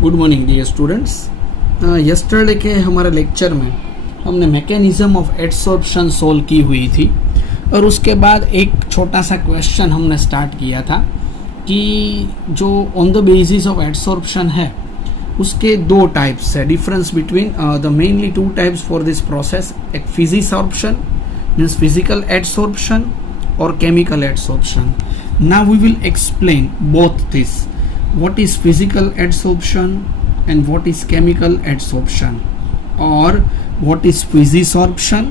Good morning dear students. Yesterday के हमारे lecture में हमने मैकेनिज्म ऑफ एडसॉर्प्शन सोल्व की हुई थी और उसके बाद एक छोटा सा क्वेश्चन हमने स्टार्ट किया था कि जो on the basis of adsorption है उसके दो टाइप्स है। Difference between the mainly two types for this process, एक फिजिसॉर्प्शन मीन्स फिजिकल एडसॉर्प्शन और chemical adsorption. Now we will explain both this, what is physical adsorption and what is chemical adsorption, or what is physisorption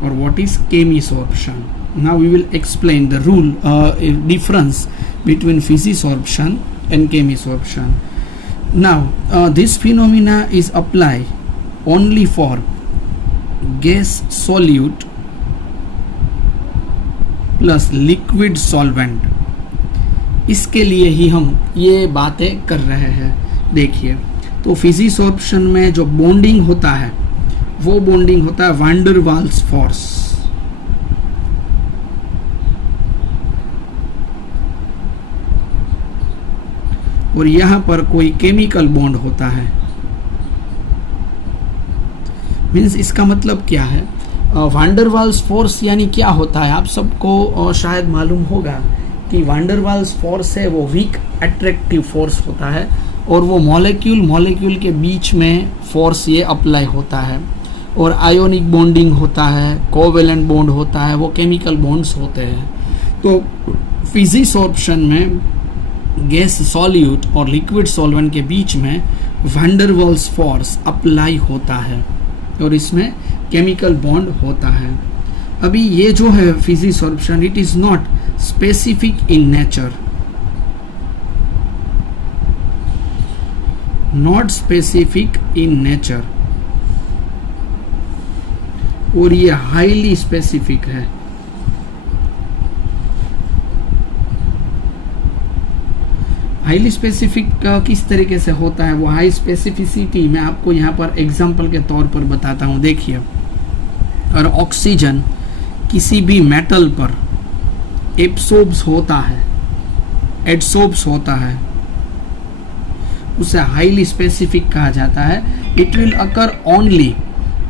or what is chemisorption. Now we will explain the rule difference between physisorption and chemisorption. Now this phenomena is applied only for gas solute plus liquid solvent. इसके लिए ही हम ये बातें कर रहे हैं। देखिए, तो फिजिसॉर्प्शन में जो बॉन्डिंग होता है वो बॉन्डिंग होता है वैन डर वाल्स फोर्स, और यहां पर कोई केमिकल बॉन्ड होता है। मीन्स इसका मतलब क्या है, वैन डर वाल्स फोर्स यानी क्या होता है, आप सबको शायद मालूम होगा कि वैन डर वाल्स फोर्स है वो वीक अट्रैक्टिव फोर्स होता है और वो मॉलिक्यूल के बीच में फोर्स ये अप्लाई होता है, और आयोनिक बॉन्डिंग होता है, कोवेलेंट बॉन्ड होता है, वो केमिकल बॉन्ड्स होते हैं। तो फिजिसॉर्प्शन में गैस सॉल्यूट और लिक्विड सॉल्वेंट के बीच में van der Waals force apply होता है और इसमें केमिकल बॉन्ड होता है। अभी ये जो है physisorption, it is not specific in nature, not specific in nature, और ये हाईली स्पेसिफिक है। हाईली स्पेसिफिक किस तरीके से होता है, वो हाई स्पेसिफिसिटी मैं आपको यहाँ पर एग्जांपल के तौर पर बताता हूँ। देखिए, और ऑक्सीजन किसी भी मेटल पर एब्सॉर्ब्स होता है, एडसॉर्ब्स होता है, उसे हाईली स्पेसिफिक कहा जाता है। It will occur only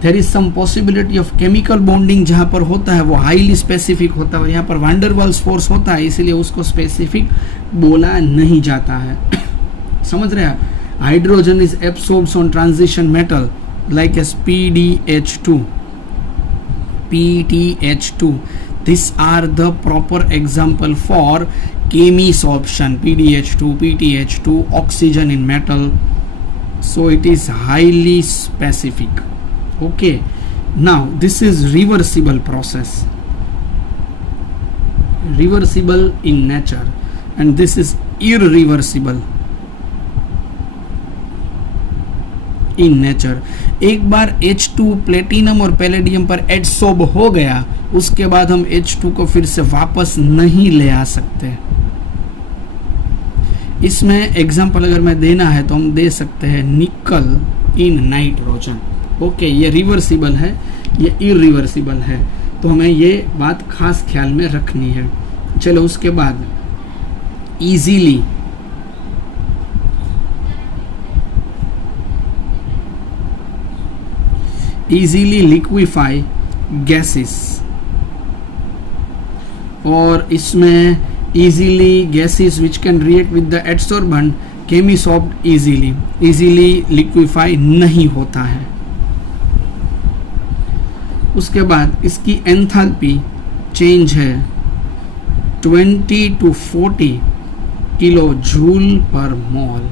there is some possibility of chemical bonding, जहां पर होता है वो हाईली स्पेसिफिक होता है, और यहाँ पर वैन डर वाल्स फोर्स होता है, इसलिए उसको स्पेसिफिक बोला नहीं जाता है। समझ रहे हैं आप? Hydrogen is absorbs on transition metal like as PDH2, PTH2. These are the proper example for chemisorption, PDH2, PTH2, oxygen in metal. So it is highly specific. Okay. Now this is reversible process. Reversible in nature, and this is irreversible in nature. एक बार H2 platinum और palladium पर एडसॉर्ब हो गया, उसके बाद हम H2 को फिर से वापस नहीं ले आ सकते। इसमें एग्जांपल अगर मैं देना है तो हम दे सकते हैं निकल इन नाइट्रोजन। ओके, ये रिवर्सिबल है, ये इरिवर्सिबल है, तो हमें ये बात खास ख्याल में रखनी है। चलो, उसके बाद easily liquefy gases, और इसमें easily gases which can react with the adsorbent chemisorped easily liquefy नहीं होता है। उसके बाद इसकी एंथैल्पी चेंज है 20 to 40 किलो जूल पर मोल,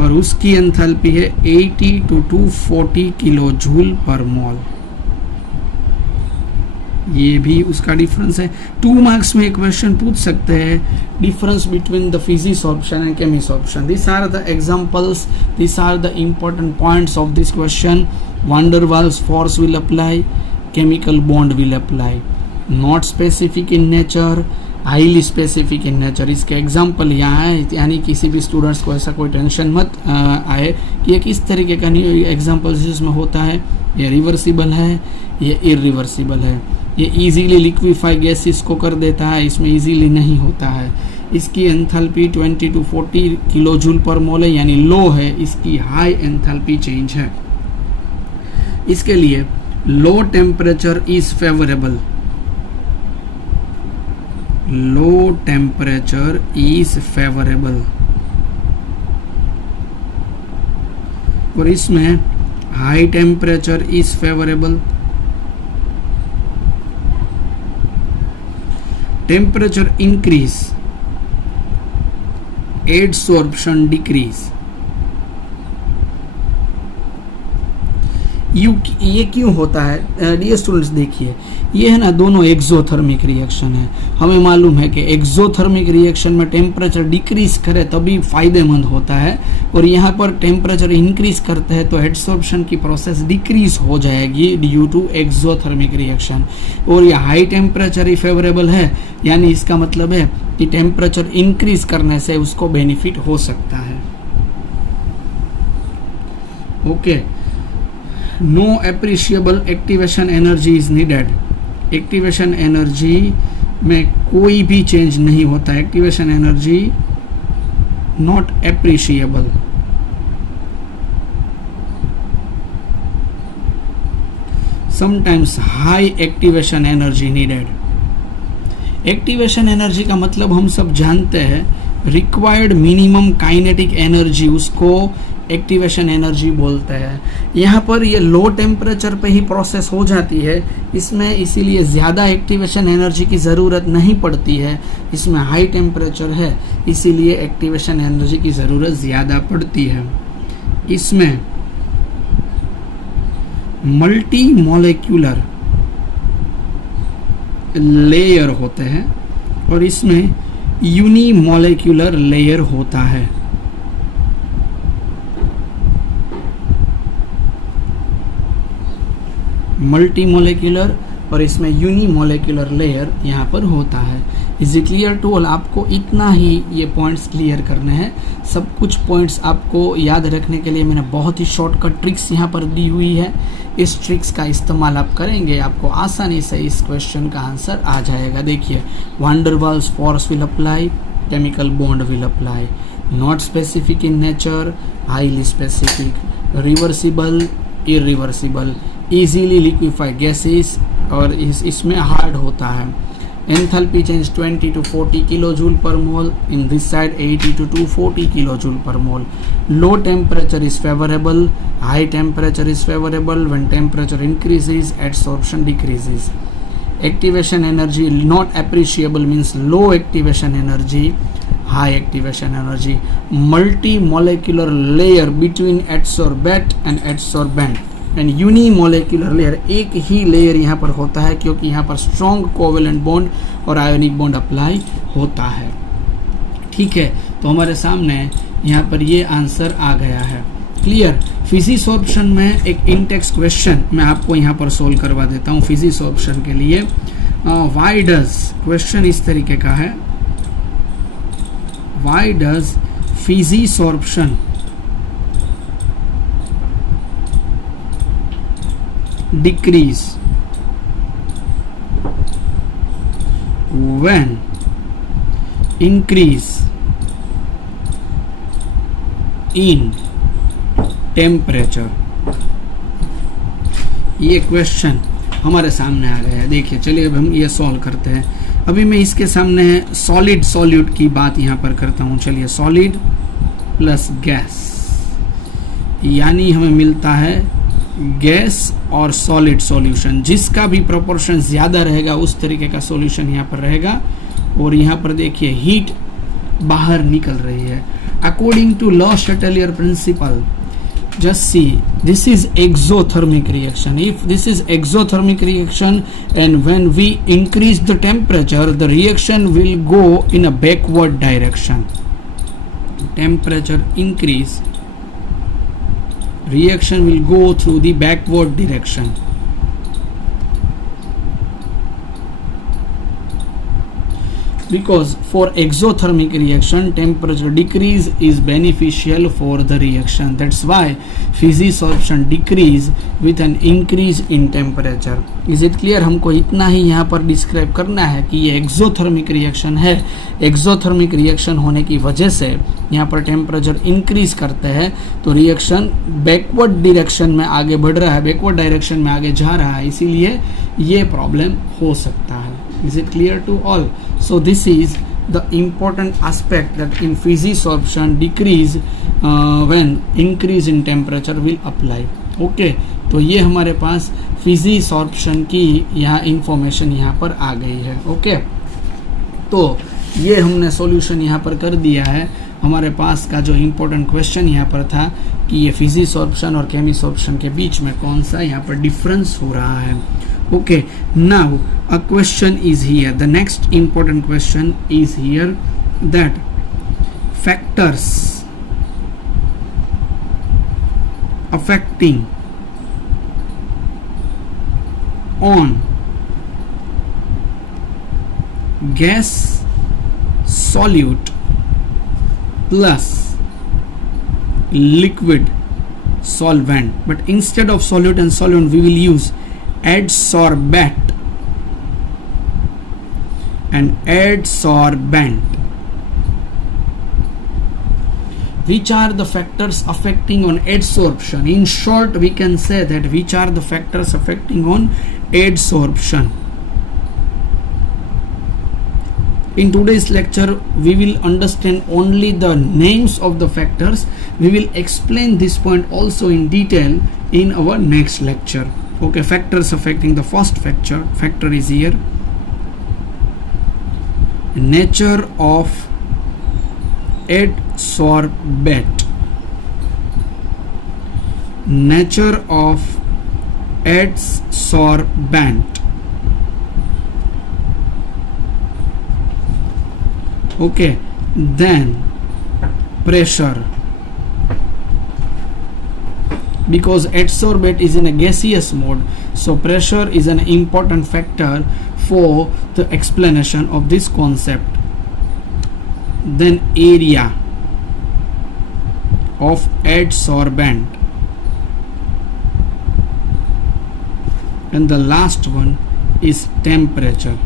और उसकी एंथैल्पी है 80 to 240 किलो जूल पर मोल। ये भी उसका डिफरेंस है। 2 मार्क्स में एक क्वेश्चन पूछ सकते हैं, difference between the physisorption and chemisorption. This are the examples, this are the important points of this question. Van der Waals force will apply, chemical bond will apply, not specific in nature, highly specific in nature. इसके example यहाँ है, यानी किसी भी students को ऐसा कोई tension मत आए कि ये किस तरीके का एग्जाम्पल्स जिसमें होता है, ये रिवर्सिबल है, ये इरिवर्सिबल है। ये इजीली लिक्विफाई गैसेस को कर देता है, इसमें इजीली नहीं होता है। इसकी enthalpy 20 to 40 kilo joule per मोल है, यानी लो है, इसकी हाई एंथैल्पी चेंज है। इसके लिए लो temperature is favourable, low temperature is favourable, और इसमें high temperature is favourable. Temperature increase, adsorption decrease. ये क्यों होता है डियर स्टूडेंट्स? देखिए, ये है ना, दोनों एक्सोथर्मिक रिएक्शन है। हमें मालूम है कि एक्सोथर्मिक रिएक्शन में टेम्परेचर डिक्रीज करे तभी फायदेमंद होता है, और यहाँ पर टेम्परेचर इंक्रीज करते हैं तो एडसॉर्प्शन की प्रोसेस डिक्रीज हो जाएगी ड्यू टू एक्सोथर्मिक रिएक्शन। और ये हाई टेम्परेचर ही फेवरेबल है, यानी इसका मतलब है कि टेम्परेचर इंक्रीज करने से उसको बेनिफिट हो सकता है। Okay, no appreciable activation energy is needed. Activation energy में कोई भी चेंज नहीं होता। Activation energy not appreciable. Sometimes high activation energy needed. Activation energy का मतलब हम सब जानते हैं, रिक्वायर्ड मिनिमम काइनेटिक एनर्जी, उसको एक्टिवेशन एनर्जी बोलते हैं। यहाँ पर ये लो टेम्परेचर पे ही प्रोसेस हो जाती है, इसमें इसीलिए ज़्यादा एक्टिवेशन एनर्जी की ज़रूरत नहीं पड़ती है। इसमें हाई टेम्परेचर है, इसीलिए एक्टिवेशन एनर्जी की ज़रूरत ज़्यादा पड़ती है। इसमें मल्टी मॉलिक्यूलर लेयर होते हैं और इसमें यूनिमॉलिक्यूलर लेयर होता है। मल्टी मॉलिक्यूलर और इसमें यूनिमॉलिक्यूलर लेयर यहाँ पर होता है। Is it clear to all? आपको इतना ही ये पॉइंट्स क्लियर करने हैं। सब कुछ पॉइंट्स आपको याद रखने के लिए मैंने बहुत ही शॉर्टकट ट्रिक्स यहाँ पर दी हुई है। इस ट्रिक्स का इस्तेमाल आप करेंगे, आपको आसानी से इस क्वेश्चन का आंसर आ जाएगा। देखिए, van der Waals force will apply, chemical bond will apply, not specific in nature, highly specific, reversible, irreversible, easily liquefy gases, और इसमें हार्ड होता है। Enthalpy change 20 to 40 kilo joule per mole, in this side 80 to 240 kilo joule per mole. Low temperature is favourable, high temperature is favourable. When temperature increases, adsorption decreases. Activation energy not appreciable means low activation energy, high activation energy. Multi-molecular layer between adsorbate and adsorbent and unimolecular layer, एक ही layer यहाँ पर होता है क्योंकि यहाँ पर strong covalent bond और ionic bond apply होता है। ठीक है, तो हमारे सामने यहाँ पर ये आंसर आ गया है। क्लियर? फिजिक्स ऑप्शन में एक इंटेक्स क्वेश्चन मैं आपको यहाँ पर सोल्व करवा देता हूँ फिजिक्स ऑप्शन के लिए। वाई डज, क्वेश्चन इस तरीके का है, why does physisorption decrease when increase in temperature? ये क्वेश्चन हमारे सामने आ गया है। देखिए, चलिए अब हम ये सॉल्व करते हैं। अभी मैं इसके सामने सॉलिड सॉल्यूट की बात यहाँ पर करता हूँ। चलिए, सॉलिड प्लस गैस, यानी हमें मिलता है गैस और सॉलिड सॉल्यूशन। जिसका भी प्रोपोर्शन ज़्यादा रहेगा उस तरीके का सॉल्यूशन यहाँ पर रहेगा। और यहाँ पर देखिए, हीट बाहर निकल रही है। According to Le Chatelier principle, just see, this is exothermic reaction. If this is exothermic reaction and when we increase the temperature, the reaction will go in a backward direction. Temperature increase, reaction will go through the backward direction. because for exothermic reaction temperature decrease is beneficial for the reaction. That's why physisorption decrease with an increase in temperature. Is it clear? हमको इतना ही यहाँ पर describe करना है कि ये exothermic reaction है. Exothermic reaction होने की वजह से यहाँ पर टेम्परेचर इंक्रीज करते हैं तो रिएक्शन बैकवर्ड डायरेक्शन में आगे बढ़ रहा है, बैकवर्ड डायरेक्शन में आगे जा रहा है, इसीलिए ये प्रॉब्लम हो सकता है. Is it clear to all? So this is the important aspect that in physisorption decrease when increase in temperature will apply. Okay, तो ये हमारे पास physisorption की यहाँ इंफॉर्मेशन यहाँ पर आ गई है. ओके, तो ये हमने सॉल्यूशन यहाँ पर कर दिया है. हमारे पास का जो इम्पोर्टेंट क्वेश्चन यहाँ पर था कि ये फिजिसॉर्प्शन और केमिसॉर्प्शन के बीच में कौन सा यहाँ पर डिफरेंस हो रहा है. Okay, now a question is here. The next important question is here that factors affecting on gas solute plus liquid solvent, but instead of solute and solvent we will use adsorbate and adsorbent. Which are the factors affecting on adsorption? In short, we can say that which are the factors affecting on adsorption. In today's lecture, we will understand only the names of the factors. We will explain this point also in detail in our next lecture. Okay, factors affecting the first factor is here. Nature of adsorbate. Nature of adsorbent. Okay, then pressure. Because adsorbate is in a gaseous mode, so pressure is an important factor for the explanation of this concept. Then area of adsorbent, and the last one is temperature.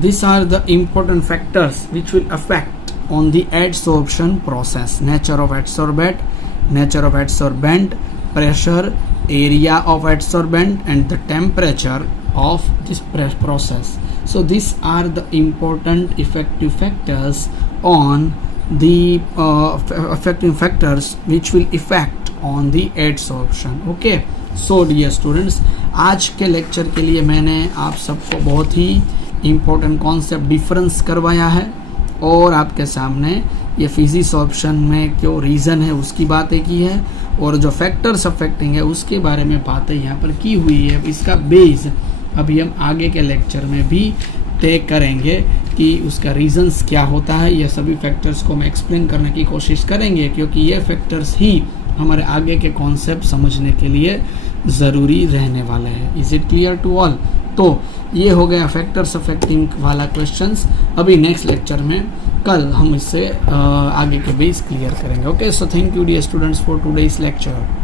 These are the important factors which will affect on the adsorption process. Nature of adsorbate, nature of adsorbent, pressure, area of adsorbent, and the temperature of this process. So these are the important effective factors on the affecting factors which will affect on the adsorption. Okay, so dear students, आज के lecture के लिए मैंने आप सबको बहुत ही important concept difference करवाया है और आपके सामने ये फिजिसॉर्प्शन में क्यों रीज़न है उसकी बातें की है और जो फैक्टर्स अफेक्टिंग है उसके बारे में बातें यहाँ पर की हुई है. इसका बेस अभी हम आगे के लेक्चर में भी तय करेंगे कि उसका रीजंस क्या होता है. ये सभी फैक्टर्स को हम एक्सप्लेन करने की कोशिश करेंगे क्योंकि ये फैक्टर्स ही हमारे आगे के कॉन्सेप्ट समझने के लिए ज़रूरी रहने वाले हैं. Is it clear to all? तो ये हो गया फैक्टर्स अफेक्टिंग वाला क्वेश्चंस. अभी नेक्स्ट लेक्चर में कल हम इससे आगे के बेस क्लियर करेंगे. Okay, so thank you dear students for today's lecture.